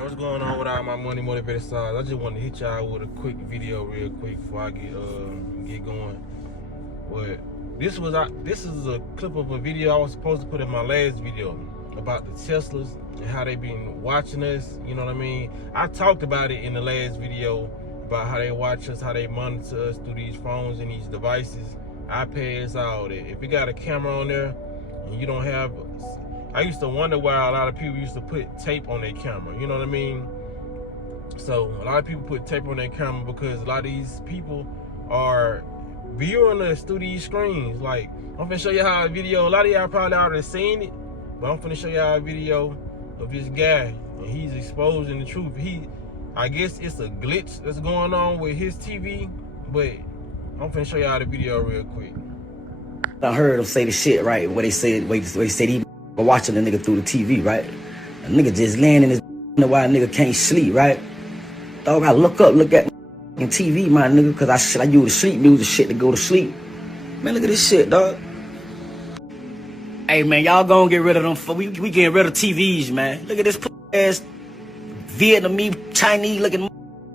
Hey, what's going on with all my money motivated stars? I just want to hit y'all with a quick video real quick before I get going. But this is a clip of a video I was supposed to put in my last video about the Teslas and how they been watching us. You know what I mean? I talked about it in the last video about how they watch us, how they monitor us through these phones and these devices, iPads, all that. If you got a camera on there and you don't have, I used to wonder why a lot of people used to put tape on their camera, you know what I mean? So a lot of people put tape on their camera because a lot of these people are viewing us through these screens. Like, I'm finna show you how a video, a lot of y'all probably already seen it, but I'm finna show y'all a video of this guy, and he's exposing the truth. I guess it's a glitch that's going on with his TV, but I'm finna show y'all the video real quick. I heard him say the shit, right, where they said he watching the nigga through the TV, right? A nigga just laying in his while a nigga can't sleep, right? Dog, I look at TV, my nigga, cause I use the sleep music shit to go to sleep. Man, look at this shit, dog. Hey, man, y'all gonna get rid of them. We getting rid of TVs, man. Look at this ass Vietnamese, Chinese looking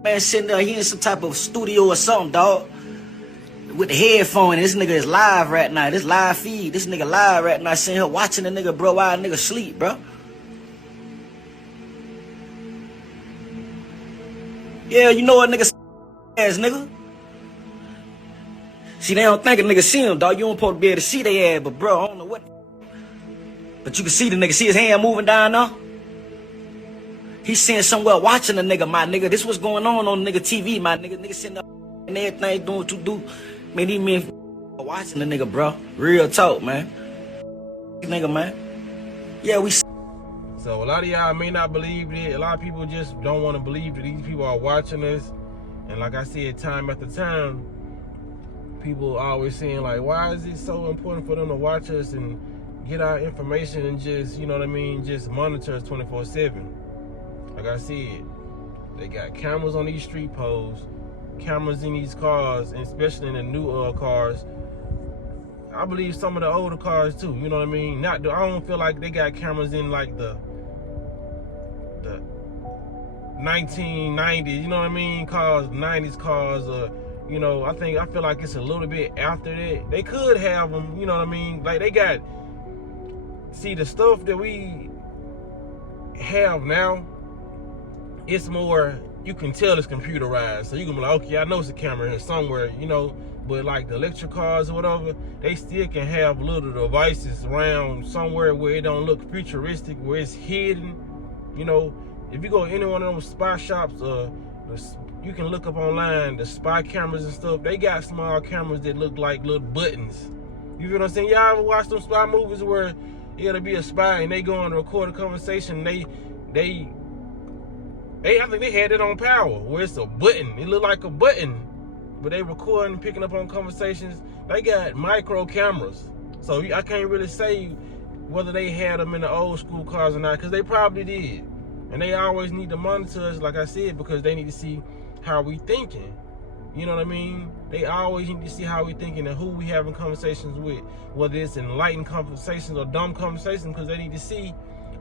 man sitting there. He in some type of studio or something, dog. With the headphone, and this nigga is live right now. This live feed. This nigga live right now. Sitting here watching the nigga, bro, while a nigga sleep, bro. Yeah, you know what nigga ass nigga. See, they don't think a nigga see him, dog. You don't supposed to be able to see their ass, but bro, I don't know what. But you can see the nigga, see his hand moving down there? He's sitting somewhere watching the nigga, my nigga. This what's going on the nigga TV, my nigga. Nigga sitting up and everything doing what you do. Man, these men watching the nigga, bro. Real talk, man. Nigga, man. Yeah, we. So a lot of y'all may not believe it. A lot of people just don't want to believe that these people are watching us. And like I said, time after time, people always saying like, why is it so important for them to watch us and get our information and just, you know what I mean, just monitor us 24/7. Like I said, they got cameras on these street poles, cameras in these cars, and especially in the new cars. I believe some of the older cars too, you know what I mean? I don't feel like they got cameras in like the 1990s, you know what I mean? Cars, 90s cars, you know, I feel like it's a little bit after that. They could have them, you know what I mean? Like they got, see the stuff that we have now, it's more, you can tell it's computerized. So you can be like, okay, I know it's a camera here somewhere, you know, but like the electric cars or whatever, they still can have little devices around somewhere where it don't look futuristic, where it's hidden, you know. If you go to any one of those spy shops, you can look up online, the spy cameras and stuff, they got small cameras that look like little buttons. You feel what I'm saying? Y'all ever watch them spy movies where it'll be a spy and they go and record a conversation, I think they had it on Power, where it's a button. It looked like a button, but they recording, picking up on conversations. They got micro cameras. So I can't really say whether they had them in the old school cars or not, because they probably did. And they always need to monitor us, like I said, because they need to see how we thinking. You know what I mean? They always need to see how we thinking and who we having conversations with, whether it's enlightened conversations or dumb conversations, because they need to see,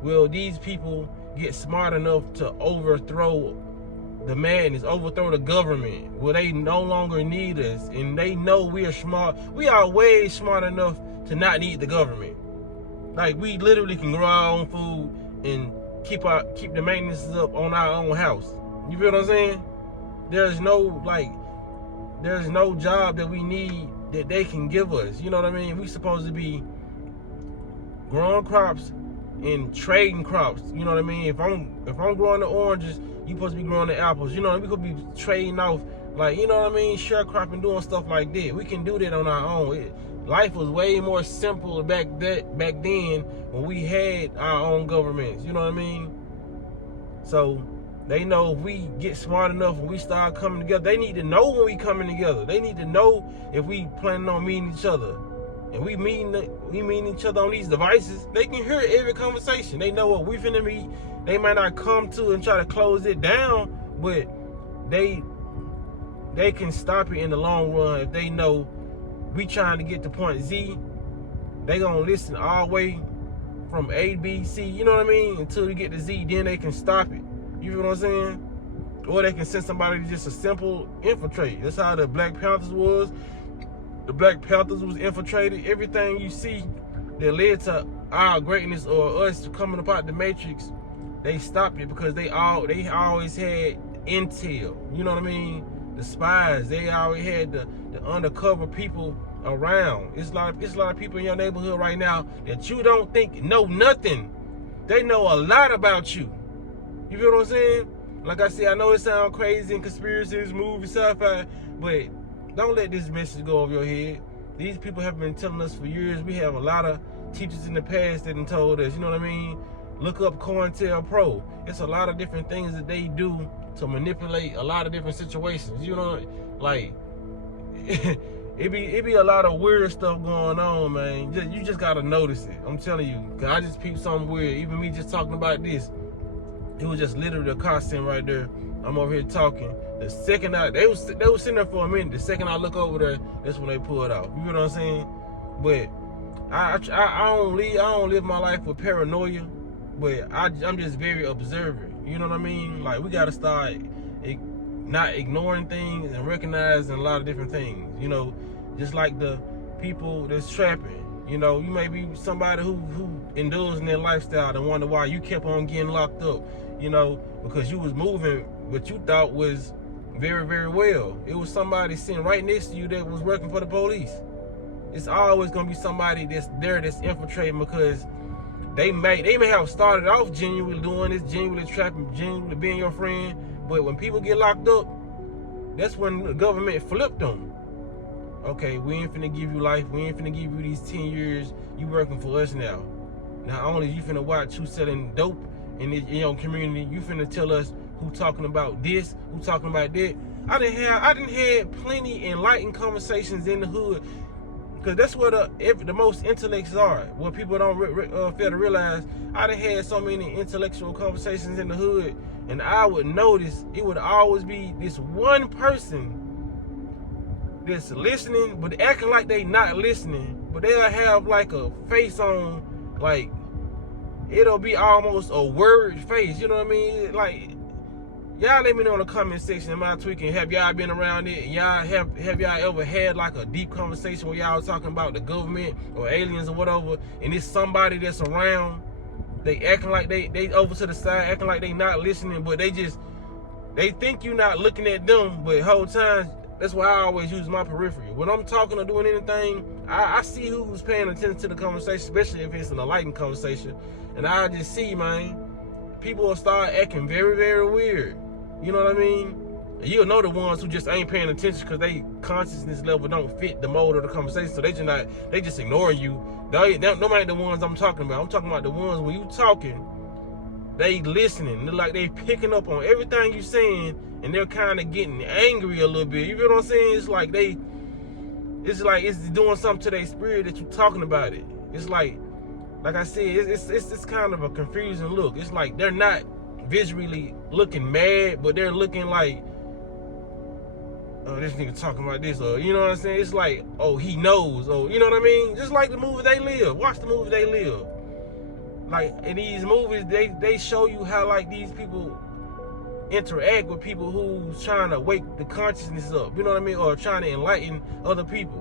will these people get smart enough to overthrow the madness, overthrow the government? Will they no longer need us? And they know we are smart. We are way smart enough to not need the government. Like, we literally can grow our own food and keep the maintenance up on our own house. You feel what I'm saying? There's no job that we need that they can give us. You know what I mean? We supposed to be growing crops and trading crops. You know what I mean? If I'm growing the oranges, you supposed to be growing the apples. You know, we could be trading off, like, you know what I mean, sharecropping, doing stuff like that. We can do that on our own. Life was way more simple back then when we had our own governments. You know what I mean? So they know if we get smart enough and we start coming together, they need to know when we coming together. They need to know if we planning on meeting each other. And we meeting each other on these devices. They can hear every conversation. They know what we finna meet. They might not come to and try to close it down, but they can stop it in the long run. If they know we trying to get to point Z, they gonna listen all the way from A, B, C, you know what I mean, until we get to Z, then they can stop it. You feel what I'm saying? Or they can send somebody just a simple infiltrate. That's how the Black Panthers was. The Black Panthers was infiltrated. Everything you see that led to our greatness or us coming apart the Matrix, they stopped it because they always had intel. You know what I mean? The spies, they always had the undercover people around. It's a lot of people in your neighborhood right now that you don't think know nothing. They know a lot about you. You feel what I'm saying? Like I said, I know it sounds crazy and conspiracies, movies, sci-fi, but don't let this message go over your head. These people have been telling us for years. We have a lot of teachers in the past that have told us, you know what I mean? Look up COINTELPRO. It's a lot of different things that they do to manipulate a lot of different situations. You know, like, it be a lot of weird stuff going on, man. You just gotta notice it. I'm telling you, cause I just peeped something weird. Even me just talking about this, it was just literally a constant right there. I'm over here talking. The second they was sitting there for a minute. The second I look over there, that's when they pull it out. You know what I'm saying? But I don't live my life with paranoia, but I'm just very observant. You know what I mean? Like, we gotta start not ignoring things and recognizing a lot of different things. You know, just like the people that's trapping. You know, you may be somebody who indulged in their lifestyle and wonder why you kept on getting locked up. You know, because you was moving what you thought was very, very well. It was somebody sitting right next to you that was working for the police. It's always gonna be somebody that's there that's infiltrating, because they may have started off genuinely doing this, genuinely trapping, genuinely being your friend, but when people get locked up, that's when the government flipped them. Okay, we ain't finna give you life, we ain't finna give you these 10 years, you working for us now. Not only you finna watch who selling dope in your community, you finna tell us who talking about this, who talking about that. I done had plenty enlightened conversations in the hood, because that's where the most intellects are. What people don't fail to realize, I done had so many intellectual conversations in the hood, and I would notice it would always be this one person that's listening, but acting like they not listening, but they'll have like a face on, like, it'll be almost a word face, you know what I mean? Like, y'all let me know in the comment section, am I tweaking? Have y'all been around it? Y'all have y'all ever had like a deep conversation where y'all talking about the government or aliens or whatever, and it's somebody that's around, they acting like they over to the side, acting like they not listening, but they think you not looking at them, but whole time, that's why I always use my periphery. When I'm talking or doing anything, I see who's paying attention to the conversation, especially if it's an enlightened conversation. And I just see, man, people will start acting very, very weird. You know what I mean? And you'll know the ones who just ain't paying attention because they consciousness level don't fit the mode of the conversation. So they just ignoring you. Nobody the ones I'm talking about. I'm talking about the ones when you talking, they listening. They're like they picking up on everything you saying, and they're kind of getting angry a little bit. You feel what I'm saying? It's like it's doing something to their spirit that you talking about it. It's like I said, it's kind of a confusing look. It's like they're not visually looking mad, but they're looking like, oh, this nigga talking about this, or you know what I'm saying? It's like, oh, he knows, or you know what I mean? Just like the movie They Live. Watch the movie They Live. Like in these movies, they show you how like these people interact with people who's trying to wake the consciousness up, you know what I mean, or trying to enlighten other people.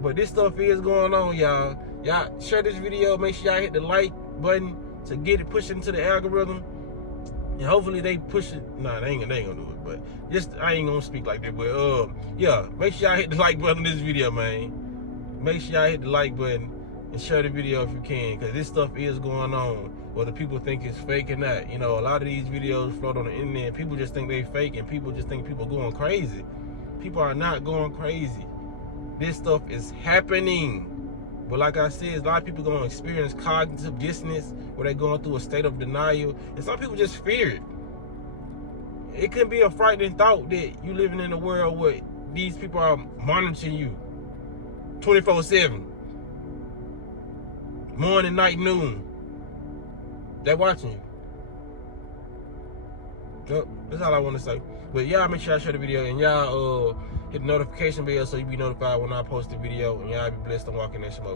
But this stuff is going on, y'all. Y'all share this video. Make sure y'all hit the like button to get it pushed into the algorithm. And hopefully they push it. Nah, they ain't gonna do it. But just, I ain't gonna speak like that. But yeah, make sure y'all hit the like button on this video, man. Make sure y'all hit the like button and share the video if you can, because this stuff is going on, whether people think it's fake or not. You know, a lot of these videos float on the internet. People just think they fake, and people just think people going crazy. People are not going crazy. This stuff is happening. But like I said, a lot of people going to experience cognitive dissonance, where they're going through a state of denial, and some people just fear it. It could be a frightening thought that you living in a world where these people are monitoring you 24/7, morning, night, noon. They're watching you. Yep, that's all I want to say. But y'all make sure I share the video, and y'all hit the notification bell so you be notified when I post the video, and y'all be blessed and walking that smoke.